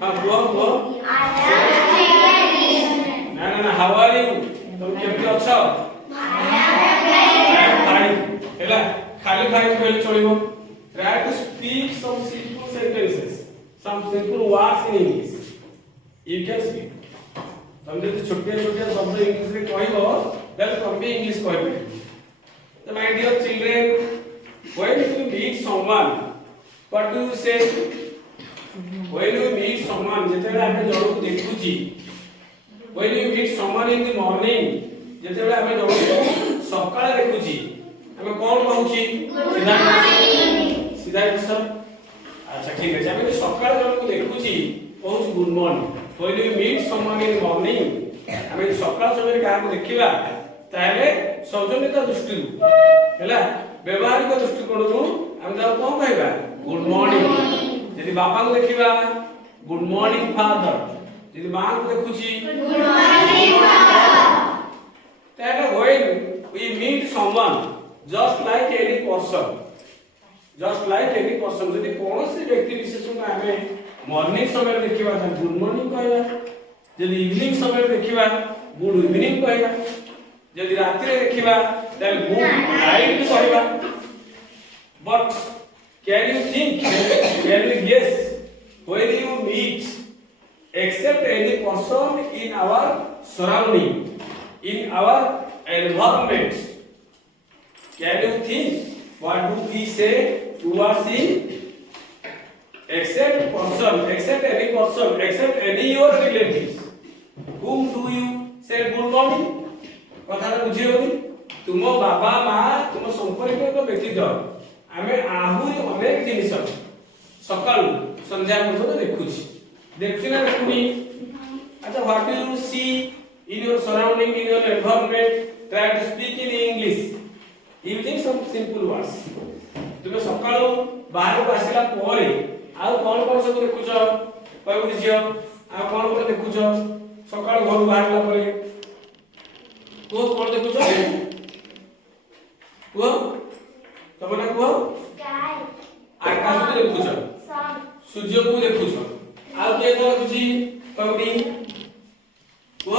हाँ कुह ना ना ना हाउ आर यू तुम केमती अछो फाइन हैला खाली फाइन कहले चलिबो try to speak some simple sentences some simple words in English you can speak तुम जब छोटे छोटे शब्द इंग्लिश रे कहबो then तुम भी इंग्लिश कहबे so my dear children when you meet someone what do you say when you meet someone जेतेबेला आमे जणो देखुची when you meet someone in the morning जेतेबेला आमे जणो सकाळ देखुची आमे कोन कहूची सीधा सर अच्छा ठीक है आमे सकाळ जणो को देखुची कहूची good morning when you meet someone in the morning आमे सकाळ समय का को देखिबा ताले सौजन्यता दृष्टि हैला व्यवहारिक दृष्टिकोणरू हम ता कोन कहबा गुड मॉर्निंग यदि बापा को देखिबा गुड मॉर्निंग फादर यदि मां को देखुची गुड मॉर्निंग फादर ताले when we meet someone just like any person यदि कोनोसी व्यक्ति विशेष को हमें मॉर्निंग समय देखिबा त गुड मॉर्निंग कहबा यदि इवनिंग समय देखिबा गुड इवनिंग कहबा यदि रात्रि देखिबा त गुड नाइट कहबा but can you think can you guess when you meet except any person in our surrounding in our environment can you think what do we say towards him except any your relatives whom do you say good morning कथाटा बुझियोनी तुम बाबा मां तुम संपर्क को व्यक्तिगत आमे आहुरी अनेक जिनिस सकाळ संध्या पर्यंत देखुची देखछि ना देखुनी अच्छा what do you see in your surrounding in your environment try to speak in English using some simple words तुमे सकाळ बाहर को आसिला परे आ कोन कोन सब देखुछ कहबो दिजियो आ कोन कोन देखुछ सकाळ घर बाहरला परे को कोन देखुछ को तबना को स्काई आकाश को देखुछ सन सूर्य को देखुछ आ के कोन देखुची कहबी को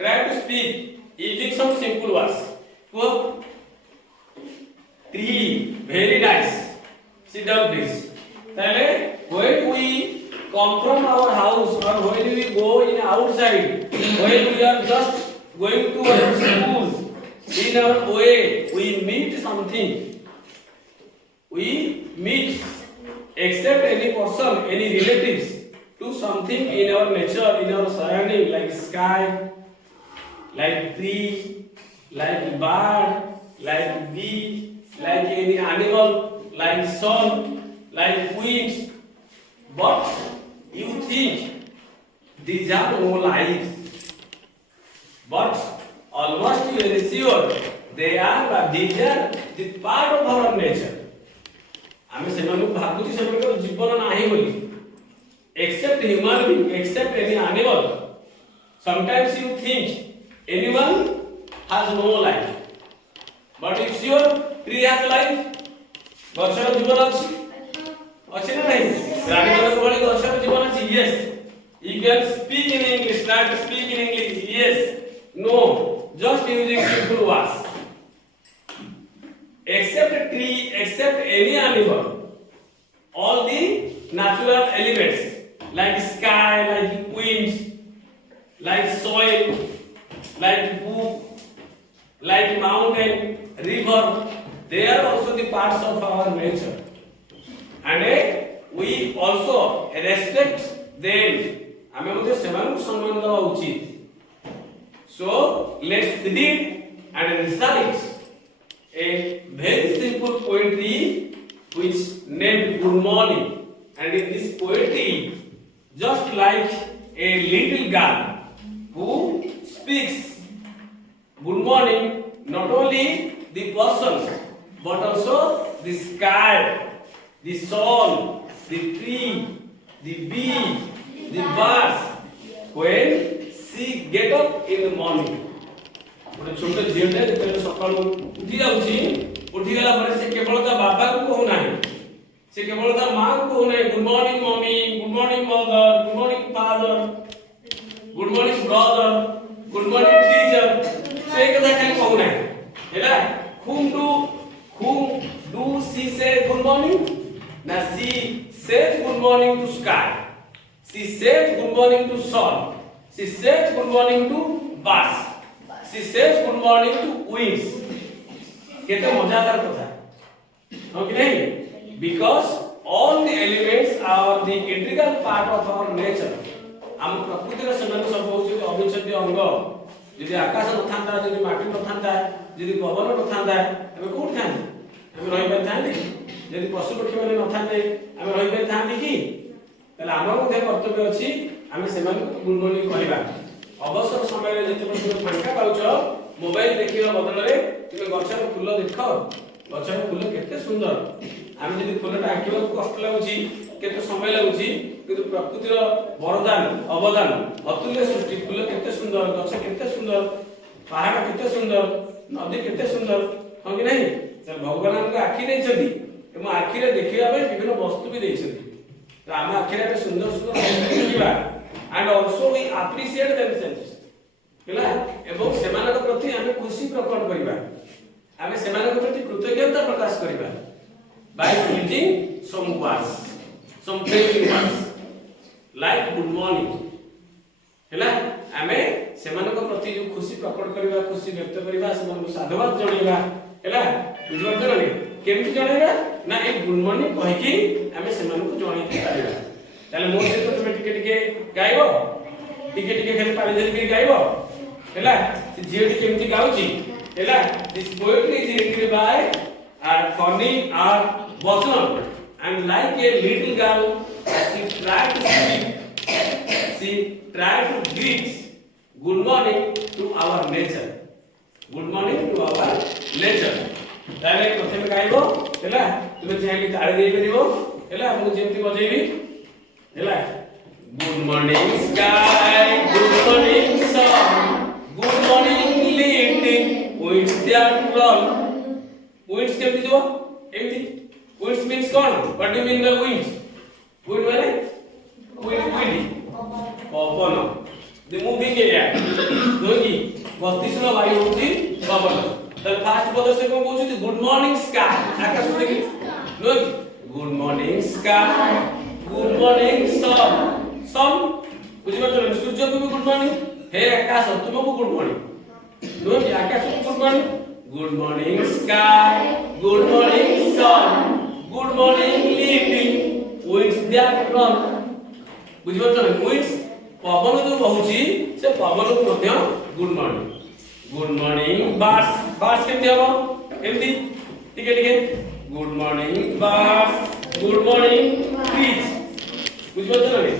try to speak using some simple words को tree very nice sit down please tale when we come from our house or when we go in outside when we are just going to our school in our way we meet something we meet except any person any relatives to something in our nature in our surrounding like sky like tree like bird like bee like any animal like sun like winds but you think these are no lives but almost you are sure they are but these are the part of our nature आमे सेमानु भाबुची सेमानु जीवन नाही बोली except human being except any animal sometimes you think anyone has no life but it's your tree has life गछर जीवन अछि अछि ना नहीं रानी गछ भली गछर जीवन अछि yes you can speak in english try to speak in english yes no just using simple words except a tree except any animal all the natural elements like sky like winds like soil like book like mountain river they are also the parts of our nature and we also respect them हमें मुझे seven को सम्मान देना उचित so let's read and recite a very simple poetry which named good morning and in this poetry just like a little girl who speaks good morning not only the persons but also the sky the sun the tree the bee the birds when she get up in the morning ଗୋଟେ ଛୋଟ ଝିଅଟେ ଯେତେବେଳେ ସକାଳୁ ଉଠି ଯାଉଛି ଉଠି ଗଲା ପରେ ସେ କେବଳ ତା ବାପାକୁ କହୁ ନାହିଁ ସେ କେବଳ ତା ମାଙ୍କୁ morning mommy, good morning mother, good morning father, good morning brother, good morning teacher. से कथा खाली कहू ना हैला whom do she say good morning? Na she says good morning to sky, she says good morning to sun, she says good morning to birds, she says good morning to winds. केते मजादार कथा हो कि नहीं? Because all the elements are the integral part of our nature. हम प्रकृति रे समान सब होची अविच्छेद्य अंग. यदि आकाश नथांता, यदि माटी नथांता, यदि पवन नथांता, हमें कोठ थांती? हमें रहि परथांती? यदि पशु पक्षी माने नथांते, हमें रहि परथांती कि? तले हमर मध्ये कर्तव्य अछि, हमें सेमान को गुड मॉर्निंग कहबा. अवसर समय रे जते तुम फांका पाउछ, मोबाइल देखिबा बदल रे तुम गछर फूल देख. गछर फूल केते सुंदर. आमे जदि फूलटा आंकिबा कष्ट लागुची, केते समय लागुची, किंतु प्रकृतिर वरदान अवदान अतुल्य सृष्टि. फूल केते सुंदर, गछ केते सुंदर, पहाड़ केते सुंदर, नदी केते सुंदर. हो कि नहीं? तर भगवान हमको आखि दैछथि, एम आखि रे देखिबा पे विभिन्न वस्तु भी दैछथि. तो हम आखि रे सुंदर सुंदर देखिबा and also we appreciate themselves. हैला एवं सेमानक प्रति हमें खुशी प्रकट करिबा. हमें सेमानक प्रति कृतज्ञता प्रकाश करिबा by using some words, some praising words like good morning. हैला हमें सेमानक प्रति जो खुशी प्रकट करिबा, खुशी व्यक्त करिबा, सेमानक साधुवाद जणैबा. हैला बुझबत नै केमति जणैबा ना ए गुड मॉर्निंग कहि कि हमें सेमानक जणै पारिबा. ताले मोर से तो तुम टिके गाइबो, टिके खाली पाले जदी गाइबो. हैला से जेडी केमति गाउची. हैला this poetry is written by Fanny R. Boston and like a little girl she tried to greet good morning to our nature. Good morning to our nature. ताले प्रथम गाइबो. हैला तुम चाहि ताळे देई परिबो. हैला हम जेमति बजेबी. हैला good morning sky, good morning sun, good morning little winds that blow. Winds केमति जो एमति winds means कौन? What do you mean by winds? Wind माने windy Pawan. the moving area दोगी गतिशील वायु होची पवन. तो फास्ट पद से कोन कहउछि गुड मॉर्निंग स्काई. आकाश देखि दोगी good morning sky, good morning sun. Sun बुझिबत सूर्य को भी गुड मॉर्निंग. हे आकाश तुमको गुड मॉर्निंग. दोगी आकाश को good morning. Good morning sky, good morning sun, good morning little winds that run. बुझिबत winds पवन जो बहुची से पवन को मध्य good morning. Good morning birds. Birds केमति हो एमति टिके good morning birds, good morning trees. बुझबत नै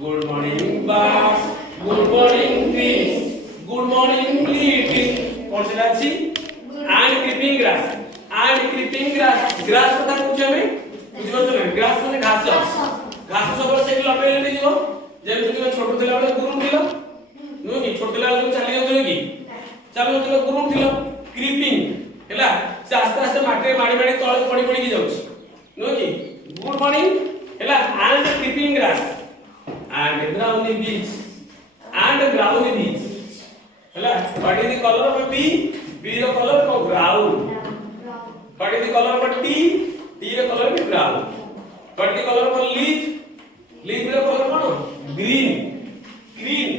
good morning birds, good morning trees, good morning little. कोन से अछि and creeping grass. and creeping grass. grass कथा कहू हमें बुझबत नै. grass माने घास. घास सब से लपेले नै जो जेम तुम छोट थिला बेले गुरुम थिला नो कि छोट थिला बेले चली जाउथलो कि चलो तो गुरुम थिला. क्रीपिंग हैला से आस्ते आस्ते माटी माडी तळे पड़ी पड़ी की जाउछ नो कि गुड मॉर्निंग हैला. and creeping grass and browny beach and browny beach हैला. what is the color of a bee? bee the color of brown. what is the color of a tea? tea the color of brown. what is the color of a leaf? leaf the color of green. green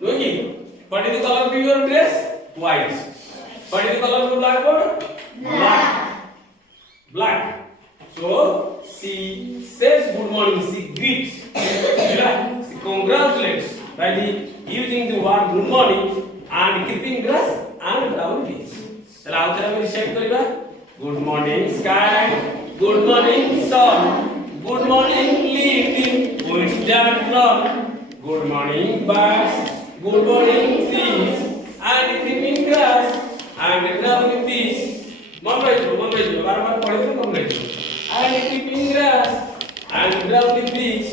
no ki. what is the color of your dress? white. what is the color of blackboard? black. black. so she says good morning, she greets, she congratulates by the using the word good morning and creeping grass and brown beach. चला आउथरा में set करिबा. Good morning sky, good morning sun, good morning little winds that run, good morning birds, good morning trees and creeping grass and browny beach. मन रहितो बार-बार पढे तो मन रहितो. and creeping grass and browny beach.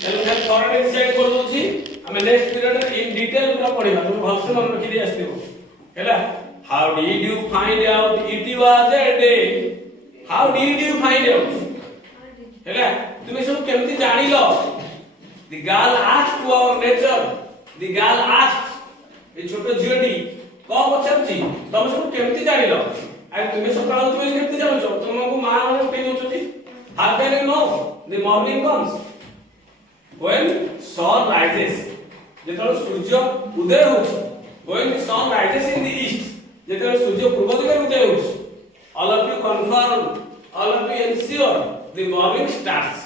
चलो मैं थोड़ा सेट कर दोछि. हमें नेक्स्ट पीरियड इन डिटेल पूरा पढिबा. तुम भलसे मन रखि दे आस्ते हो हैला. how did you find out it was a day? how did you find out हैला तुमे सब केमती जानिल the girl asked to our nature the girl asked a छोटो झियोटी को पछाउची तुम सब केमती जानिल आ तुमे सकाळ होत बोली केमती जानुछ तुमको मां माने उठे दोछती how can you know the morning comes when sun rises जेतल सूर्य उदय होछ when the sun rises in the east जेतल सूर्य पूर्व दिगरे उदय होछ all of you confirm all of you ensure the morning starts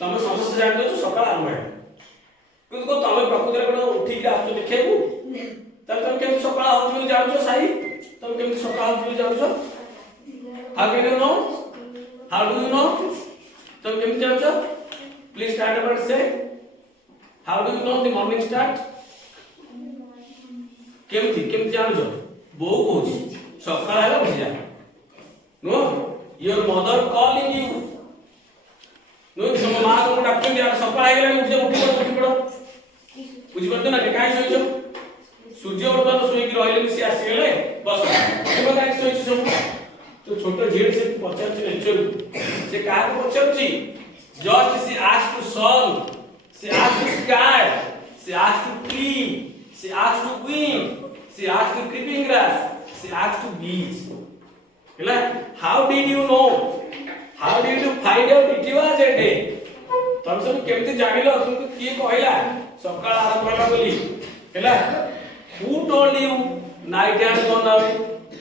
तमे समस्त जान दो सकाळ आरंभ है किंतु को तमे प्रकृति रे कोन उठी के आछो देखैबू तब तमे केम सकाळ होछ बोली जानुछ साई तमे केम सकाळ होछ बोली जानुछ how can you know how do you know तमे केम जानुछ please start about say how do you know the morning start केम जानुछ बो कहूची सकाळ है उठी जा know your mother calling you no तुम मां तुमको डाक्टर यार सकाळ है गेला उठी पड़ो बुझी पड़तो ना काई सोइछो सूर्य बर्तमान सोई कि रहले से आसी गेले बस तुम काई सोइछ सब तो छोटो झील से पचार छी नेचर से का को पचार छी just see ask to sun see ask to sky see ask to tree see ask to wind see ask to creeping grass see ask to bees Hela, how did you know? How did you find out it was a day? तुम सब केमती जानिलो तुमको किए कहला सकाळ आरंभ होला बोली हेला who told you night has gone away?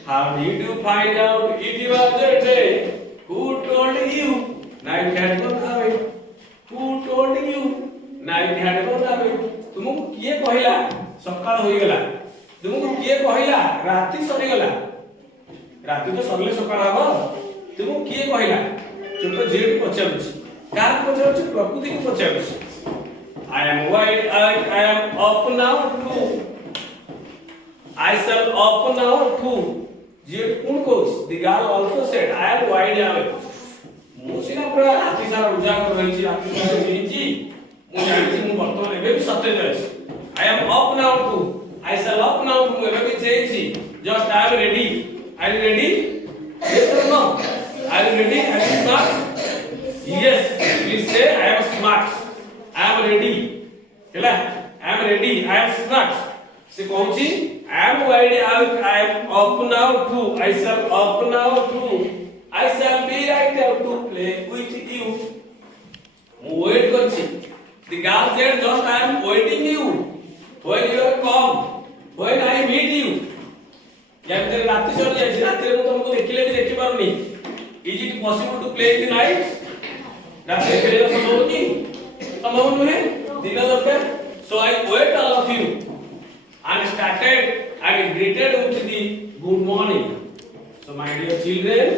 How did you find out it was a day? Who told you night had gone away? Who told you night had gone away? तुमको किए कहला सकाळ होई गेला तुमको किए कहला राती सरी गेला राती तो सरले सकाळ हबो तुमको किए कहला छोटो झील पचारुछि कार पचारुछि प्रकृति को पचारुछि I am wide I am up now too I shall up now too झील कोन कोस the girl also said I am wide awake मोसिना पूरा राती सारा उजागर रहिछि राती सारा रहिछि मु जानिछि मु वर्तमान एबे भी सतेज अछि I am up now too I shall up now too एबे भी चेंछि just I am ready Are you ready? Yes or no? Are you ready? Are you smart? Yes. Please say I am smart. I am ready. Hela? I am ready. I am smart. Se कहूची I am wide awake. I am up now too. I shall up now too. I shall be right out to play with you. Wait करची. The girl said just I am waiting you. When you are come. When I meet you. या भीतर राती sir जाय राती रे तुमको देखिले भी देखि पारुनी is it possible to play in the night राती खेले तो संभव नहीं संभव नुहे दिन दरकार so I wait all of you and started and greeted with the good morning so my dear children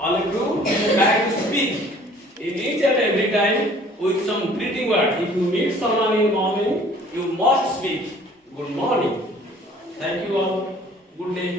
all of you try to speak in each and every time with some greeting word if you meet someone in morning you must speak good morning thank you all good day